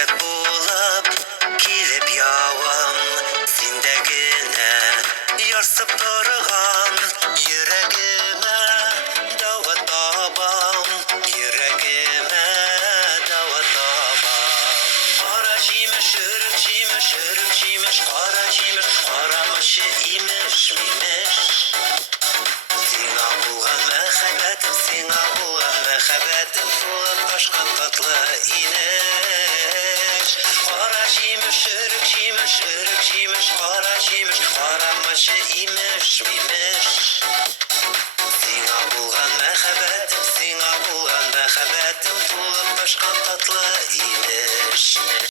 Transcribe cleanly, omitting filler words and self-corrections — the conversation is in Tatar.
Hasret bulab kilip yağan sindegine yarsıp durgan yüreğime dava tabam yüreğime dava tabam Kara cimiş ürük cimiş kara cimiş karamışı imiş mimiş Sina bulgan mehabetim sina bulgan mehabetim Bulup başka tatlı iniş Kara cimiş ürük cimiş kara cimiş karamışı imiş mimiş Sina bulgan mehabetim Bulup başka tatlı iniş